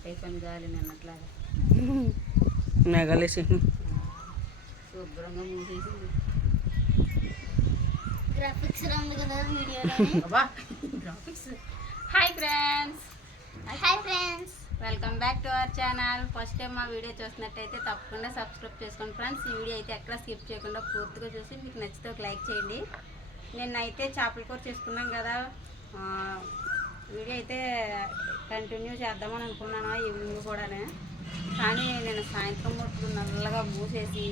Start అయిపోయింది గాలి నిన్నట్లాగా మెగాలేసి శుభ్రంగా మూసేసింది గ్రాఫిక్స్ ఉంది కదా వీడియోలో అబ్బా graphics hi friends hi friends welcome back to our channel first time మా వీడియో చూసినట్టయితే తప్పకుండా సబ్స్క్రైబ్ చేసుకోండి ఫ్రెండ్స్ ఈ వీడియో అయితే ఎక్కడ స్కిప్ చేయకుండా పూర్తిగా చూసి మీకు నచ్చితే ఒక లైక్ చేయండి. నిన్నైతే చేపల కూర చేసుకున్నాం కదా. ఆ, వీడియో అయితే కంటిన్యూ చేద్దామని అనుకున్నాను ఈవినింగ్ కూడానే. కానీ నేను సాయంత్రం మొత్తం నల్లగా మూసేసి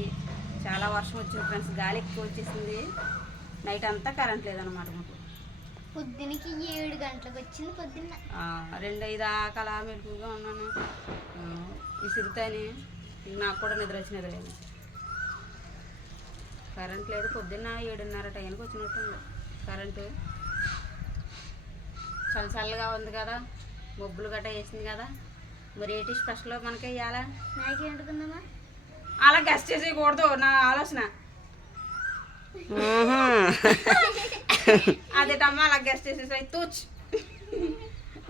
చాలా వర్షం వచ్చింది ఫ్రెండ్స్ గాలి ఎక్కువ వచ్చేసింది. నైట్ అంతా కరెంట్ లేదనమాట మాకు. పొద్దునకి ఏడు గంటలకు వచ్చింది పొద్దున్న. రెండు ఐదు దాకా అలా మెలుగుగా ఉన్నాను. విసురుతాని నాకు కూడా నిద్ర వచ్చి నిద్ర లేదు. కరెంట్ లేదు పొద్దున్న ఏడున్నర టైంకి వచ్చినట్టుంది. కరెంటు చల్ల చల్లగా ఉంది కదా మబ్బులు గట్ట వేసింది కదా. మరి ఏంటి స్పెషల్ మనకి ఇవ్వాలా నాకు వండుకుందామా? అలా గెస్ట్ చేసేయకూడదు నా ఆలోచన. అదేటమ్మా అలా గెస్ట్ చేసేసి తూచ్.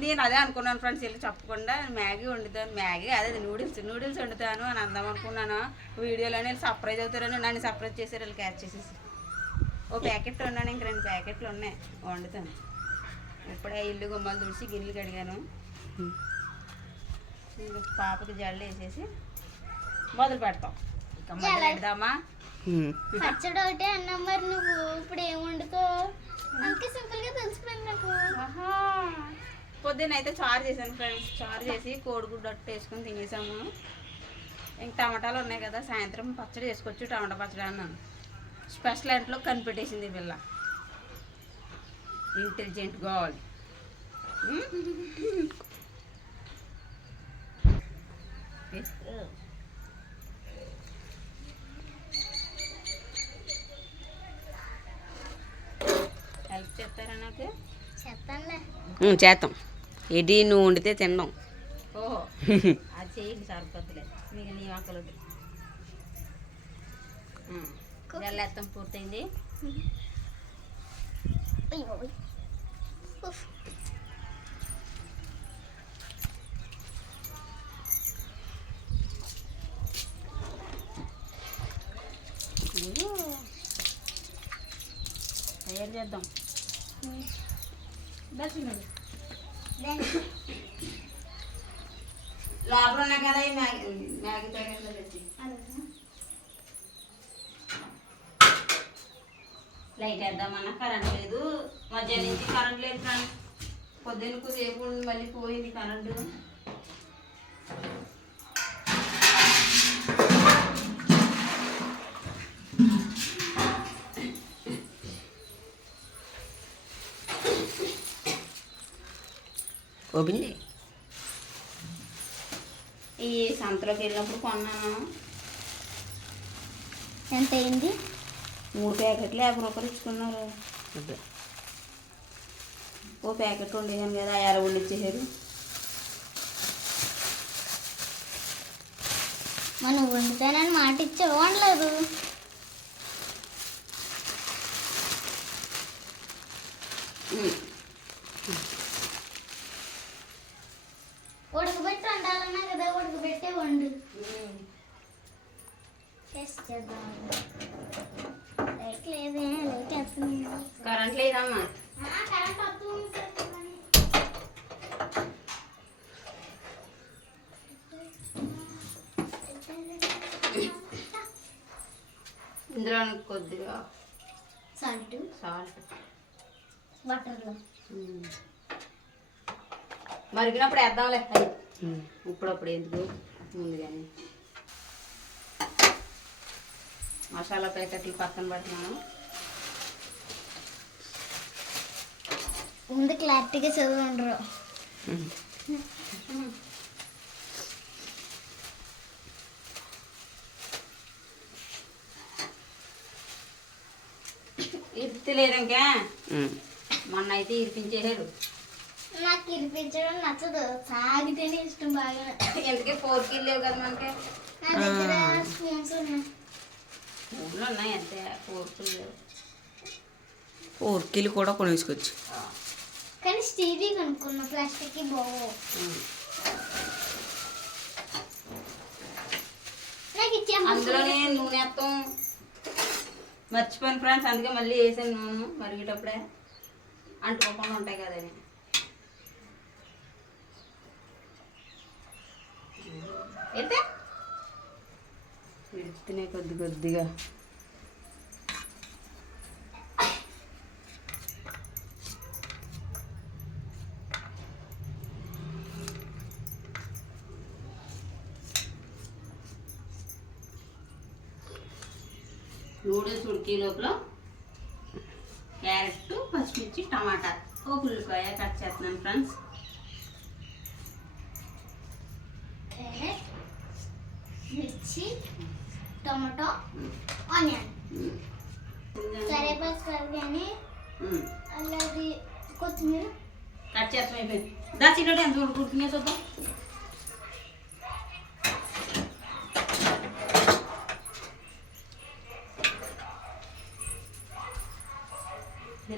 నేను అదే అనుకున్నాను ఫ్రెండ్స్ వీళ్ళు చెప్పకుండా మ్యాగీ వండుతాను. మ్యాగీ అదే నూడిల్స్. నూడిల్స్ వండుతాను అని అందాం అనుకున్నాను. వీడియోలో వీళ్ళు సర్ప్రైజ్ అవుతారని నన్ను సర్ప్రైజ్ చేశారు వీళ్ళు క్యాచ్ చేసేసి. ఓ ప్యాకెట్ ఉన్నాను ఇంక రెండు ప్యాకెట్లు ఉన్నాయి. వండుతాను. ఇప్పుడే ఇల్లు గుమ్మలు తుడిచి గిన్నెలు కడిగాను. ఇంక పాపకి జల్లు వేసేసి మొదలు పెడతాం. ఇక మొదలు పెడదామా? పచ్చడి ఒకటే అన్నా మరి నువ్వు. ఇప్పుడు ఏం వండుకో? అందుకే సింపుల్గా తెలిసిపోయింది నాకు. ఆహా. పొద్దున్న అయితే చారు చేశాను ఫ్రెండ్స్. చారు చేసి కోడిగుడ్డు అట్టు వేసుకొని తినేసాము. ఇంక టమాటాలు ఉన్నాయి కదా సాయంత్రం పచ్చడి వేసుకోవచ్చు టమాటా పచ్చడి అన్నాను. స్పెషల్ ఇంట్లో కనిపెట్టేసింది ఈ పిల్ల. ఇంటెలిజెంట్ గర్ల్ హెల్ప్ చేస్తారా నాకు? చెప్తానులే చేస్తాం ఏంటి నువ్వు వండితే తిన్నాం ఓహో అది చేయండి సరిపోద్దులే. మీకు నీ పూర్తయింది. తయారు చేద్దాం దర్శనం Then లోపల ఉన్నాయి కదా ఈ మ్యాగీ మ్యాగీ ప్యాకెట్లో తెచ్చి అలాగా. లైట్ వేద్దామన్నా కరెంట్ లేదు. మధ్యాహ్నం నుంచి కరెంట్ లేదు ఫ్రెండ్ పొద్దున్న కొద్దిసేపు ఉండి మళ్ళీ పోయింది కరెంటు. ఓపెన్ ఈ సంతలోకి వెళ్ళినప్పుడు కొన్నాను. ఎంత అయింది మూడు ప్యాకెట్లు యాభై రూపాయలు ఇచ్చుకున్నారు. అదే. ఓ ప్యాకెట్ ఉండేదాను కదా యాభై ఉండి ఇచ్చేసారు మనం వండుతానని మాట ఇచ్చావు వండలేదు ఉడకబెట్టి వండాలన్నా కదా ఉడకబెట్టే వండు టేస్ట్ చేద్దాం లైట్ లేదే లైట్ వస్తుంది కరెంట్ లేదమ్మా ఇందులో కొద్దిగా సాల్ట్. సాల్ట్. వాటర్లో మరిగినప్పుడు వేద్దాంలే. అది. ఇప్పుడప్పుడు ఎందుకు? ముందుగానే మసాలా ప్యాకెట్లు పక్కన పెడుతున్నాను ముందు క్లారిటీగా చదువు ఉండరు ఇర్తి లేదు ఇంకా? మొన్న అయితే ఇరిపించేసారు నాకు ఇరిపించడం నచ్చదు. సాగితేనే ఇష్టం బాగా ఎందుకే ఫోర్ కిల్ లేవు కదా మనకి? నా దగ్గర స్పూన్స్ ఉన్నాయి. ఊళ్ళో ఉన్నాయి అంతే ఫోర్ కిల్ లేవు ఊరికిలు కూడా కొనేసుకోవచ్చు కానీ స్టీవీ కొనుక్కున్న ప్లాస్టిక్ బాగు అందులోనే నూనె అత్తం మర్చిపోయాను ఫ్రెండ్స్ అందుకే మళ్ళీ వేసాను నూనె మరిగేటప్పుడే అంటుకోకుండా ఉంటాయి కదని అయితే విడుతున్నాయి కొద్ది కొద్దిగా నూడిల్స్ ఉడికే లోపల క్యారెట్ పచ్చిమిర్చి టమాటా. ఒక ఉల్లిపాయ కట్ చేస్తున్నాను ఫ్రెండ్స్. క్యారెట్ మిర్చి టొమాటో ఆనియన్. కరివేపాకు కానీ అలాగే కొత్తిమీర. కట్ చేస్తాం అయిపోయింది దా చిన్నోడు ఎంత ఉడుకుతున్నాయి చూద్దాం.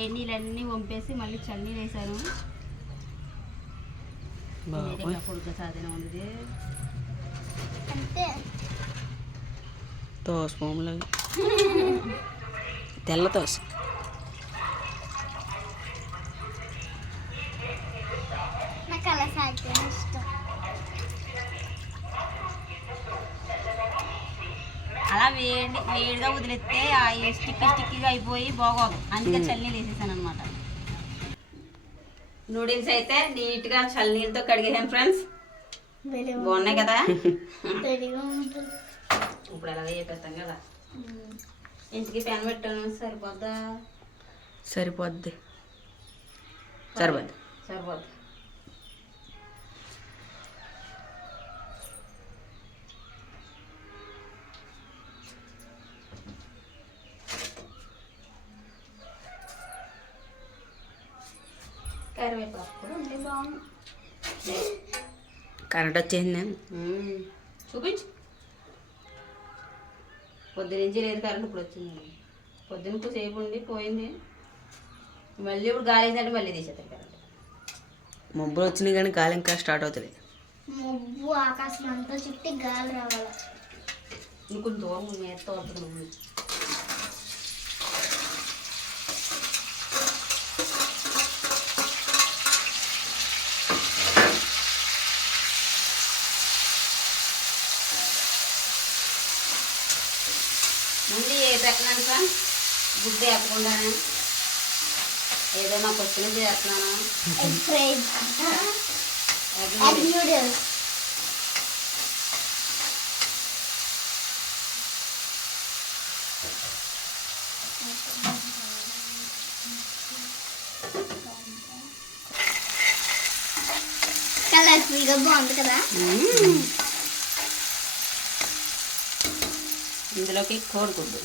వేడి నీళ్ళన్నీ వంపేసి మళ్ళీ చన్నీళ్ళు వేసాను బాబోయ్ పొడుక సాధన ఉంది. అంతే. దోస బొమ్మలు తెల్ల దోశ. నాకు అలా సాగితేనే ఇష్టం. అలా వేడి వేడిగా వదిలేస్తే ఆ స్టిక్ స్టిక్గా అయిపోయి బాగోదు. అందుకే చల్లనీళ్ళు వేసేసాను అనమాట నూడిల్స్ అయితే నీట్గా చల్లనీళ్ళతో కడిగేసాను ఫ్రెండ్స్. బాగున్నాయి కదా? ఇప్పుడు అలాగే చెప్పేస్తాం కదా? ఇంటికి ప్యాన్ పెట్టాను. సరిపోద్దా. సరిపోద్ది. సరిపోద్ది. సరిపోద్ది. కరివేపాకు కూడా ఉంటే బాగుంది కరెంట్ వచ్చేసింది. చూపించు. పొద్దునుంచి లేదు కరెంట్ ఇప్పుడు వచ్చింది. పొద్దున సేపు ఉండి పోయింది. మళ్ళీ ఇప్పుడు గాలి వేసిందంటే మళ్ళీ తీసేస్తారు కరెంట్. మబ్బులు వచ్చినాయి కానీ గాలి ఇంకా స్టార్ట్ అవుతుంది. మబ్బు ఆకాశం అంతా చుట్టి గాలి రావాలి? నువ్వు కొంచెం దూరం మేస్తా వస్తుంది ముందు ఏ పెట్టినాను సార్? గుడ్డు వేపకుండానే? ఏదో నాకు వచ్చినది చేస్తున్నాను కలర్ఫుల్గా బాగుంది కదా? ఇందులోకి కోడిగుడ్డు.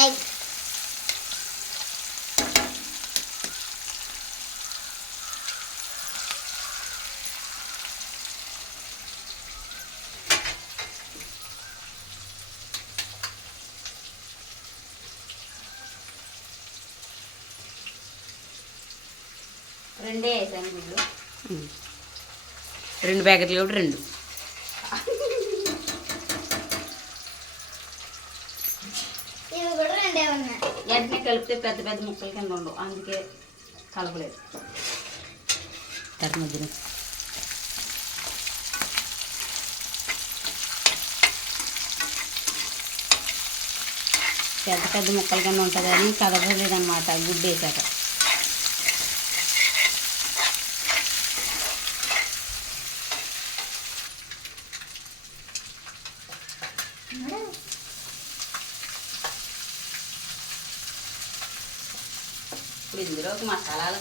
ఎగ్ రెండే వేసాను గుడ్లు. రెండు ప్యాకెట్లు కూడా రెండే ఉన్నాయి వెంటనే కలిపితే పెద్ద పెద్ద ముక్కలు కింద ఉండవు. అందుకే కలపలేదు. తర మధ్యన పెద్ద పెద్ద ముక్కల కింద ఉంటుందని కదపలేదు అనమాట గుడ్డు ఇప్పుడు ఇందులోకి మసాలాలు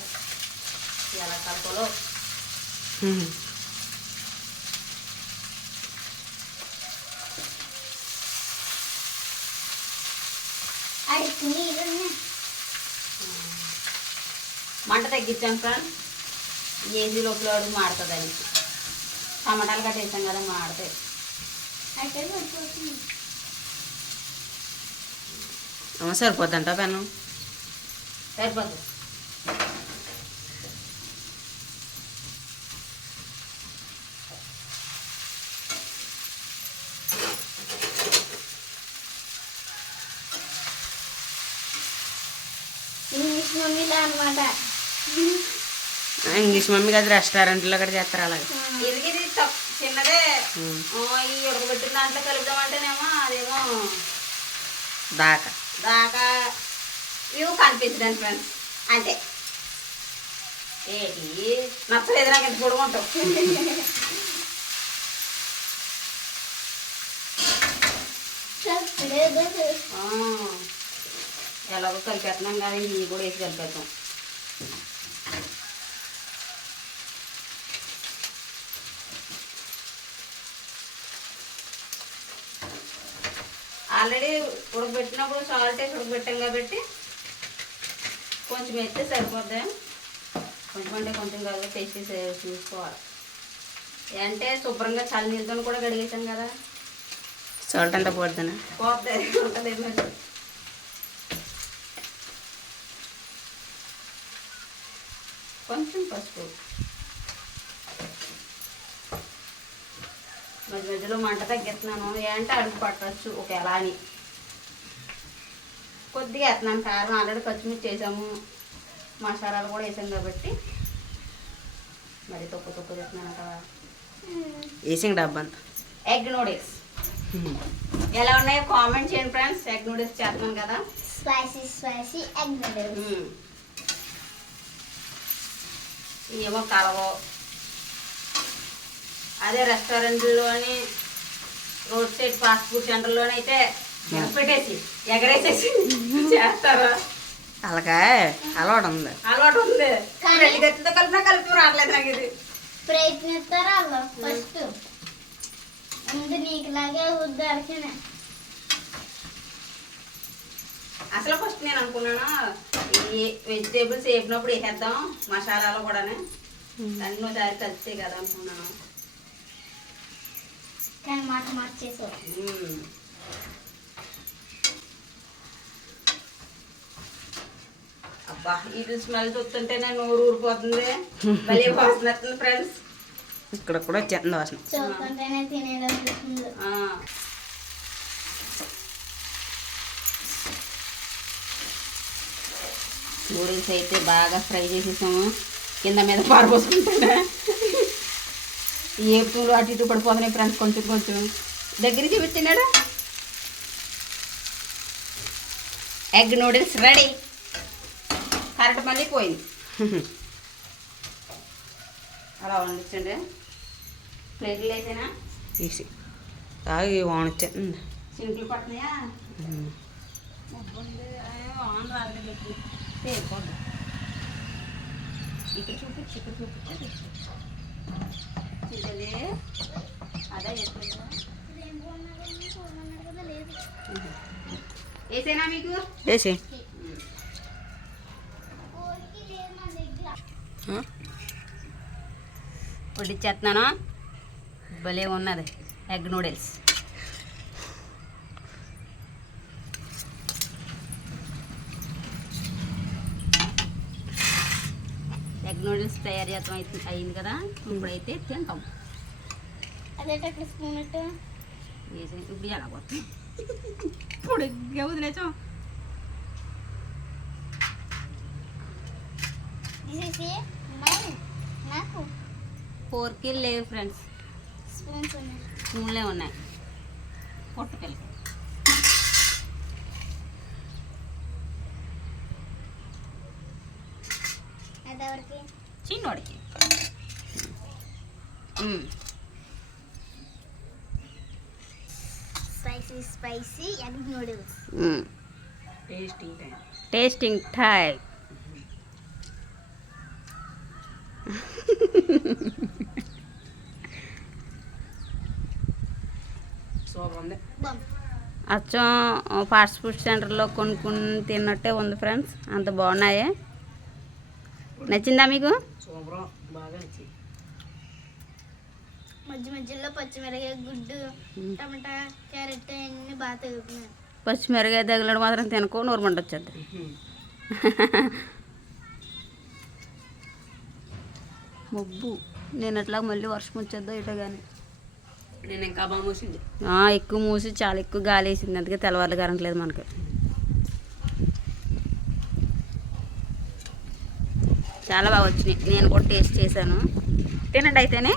ఎలా కలపాలో మంట తగ్గించాం ఫ్రెండ్. ఏజీ లోపల అడుగు మాడుతుందని టమాటాలు కట్ వేసాం కదా మాడతాయి అయితే సరిపోద్దంట పెనం సరిపోతుంది ఇంగ్లీష్ మమ్మీలా అనమాట ఇంగ్లీష్ మమ్మీ కదా రెస్టారెంట్లో కూడా చేస్తారు అలాగే. ఇది చిన్నదే? ఈ ఉడకబెట్టిన దాంట్లో కలుపుదామంటేనేమో అదేమో దాకా. దాకా. ఇవి కనిపించడం ఫ్రెండ్స్. అంతే. ఏంటి నచ్చలేదు నాకు ఇంత పొడుగు ఎలాగో కలిపేస్తున్నాం కానీ ఇవి కూడా వేసి కలిపేస్తాం ఆల్రెడీ ఉడకబెట్టినప్పుడు సాల్ట్ వేసి ఉడకబెట్టాం కాబట్టి కొంచెం వేస్తే సరిపోద్ది. కొంచెం అంటే కొంచెం కాదు టేస్ట్ చేసి చూసుకోవాలి. అంటే శుభ్రంగా చల్ల నీళ్ళతో కూడా కడిగేసాం కదా. సాల్ట్ అంతా పోద్దానా? పోతుంది ఉంటుంది మరి. కొంచెం పసుపు. మధ్య మధ్యలో మంట తగ్గిస్తున్నాను. ఏంటంటే అడుగు పట్టచ్చు. ఒకవేళ అని. కొద్దిగా వేస్తున్నాను. కారం ఆల్రెడీ పచ్చిమిర్చి వేసాము. మసాలాలు కూడా వేసాం కాబట్టి మరి తొక్కు తొక్కు తెస్తున్నాను కదా వేసింగ్ డబ్బా. అంతా ఎగ్ నూడిల్స్. ఎలా ఉన్నాయో కామెంట్ చేయండి ఫ్రెండ్స్. ఎగ్ నూడిల్స్ చేస్తున్నాను కదా. Spicy spicy egg noodles. ఏమో కలవో. అదే రెస్టారెంట్లోని రోడ్ సైడ్ ఫాస్ట్ ఫుడ్ సెంటర్లోనే అయితే పెట్టేసి ఎగరేసేసి చేస్తారు? అలాగా? అలవాటు ఉంది అలవాటు ఉంది కానీ- రెండు గట్టితో కలిపినా కలిపి రావట్లేదు నాకు ఇది. ప్రయత్నిస్తారా అవ్వ? ఫస్ట్. ముందు నీకులాగే వద్దు అడిగిన అసలు ఫస్ట్ నేను అనుకున్నాను ఈ వెజిటేబుల్స్ వేపినప్పుడు వేసేద్దాం మసాలాలు కూడానే. అన్నీ ఒకసారి కలిస్తే కదా అనుకున్నాను. కానీ మాట మార్చేసావు. అబ్బా ఇది స్మెల్ చూస్తుంటేనే నోరు ఊరిపోతుంది. మళ్ళీ వాసన వస్తుంది ఫ్రెండ్స్ ఇక్కడ కూడా వచ్చేస్తుంది వాసన. నూడిల్స్ అయితే బాగా ఫ్రై చేసేసాము. కింద మీద పారబోసుకుంటున్నా ఏపుతులు అటు ఇటు పడిపోతున్నాయి ఫ్రెండ్స్ కొంచెం కొంచెం. దగ్గర చూపించినాడు ఎగ్ నూడిల్స్ రెడీ కరెంట్ మళ్ళీ పోయింది అలా వండించండి ప్లేట్లు వేసేనా తీసి తాగి వాన వచ్చేస్తుంది సింకులు పడుతున్నాయా ఆన్ రాలేదు పేరుకోండి ఇక్కడ చూపించు ఇక్కడ చూపించు చూడాలి అదే వేసుకుంటా వేసేనా మీకు వేసి వడ్డిచ్చేస్తున్నాను భలే ఉన్నది ఎగ్ నూడిల్స్ ఎగ్ నూడిల్స్ తయారు చేస్తాం అయితే అయింది కదా ఇప్పుడైతే తింటాం అదే అట్లా స్పూన్ పెట్టు వేసి ఇప్పుడు ఎలా పోతుంది పొడిగ్గా వదిలేసాం తీసేసి అమ్మాయి నాకు ఫోర్కి లేవు ఫ్రెండ్స్. స్పూన్లే ఉన్నాయి. ఎవరికి? చిన్నోడికి. Spicy spicy egg noodles. Tasting time super ఉంది అచ్చం ఫాస్ట్ ఫుడ్ సెంటర్లో కొనుక్కుని తిన్నట్టే ఉంది ఫ్రెండ్స్. అంత బాగున్నాయి. నచ్చిందా మీకు? మధ్య మధ్యలో పచ్చిమిరకాయ గుడ్డు టమాటా క్యారెట్ అన్నీ బాగా తగులుతున్నాయి. పచ్చిమిరకాయ తగిలడం మాత్రం తినకో నూరు మంట వచ్చేది మబ్బు. నేను అట్లా మళ్ళీ వర్షం వచ్చేద్దో ఇటో కానీ నేను ఇంకా బాగా మూసింది. ఎక్కువ మూసి చాలా ఎక్కువ గాలి వేసింది అందుకే తెల్లవారులు కరెంట్ లేదు మనకి. చాలా బాగా వచ్చినాయి. నేను కూడా టేస్ట్ చేశాను. తినండి అయితేనే.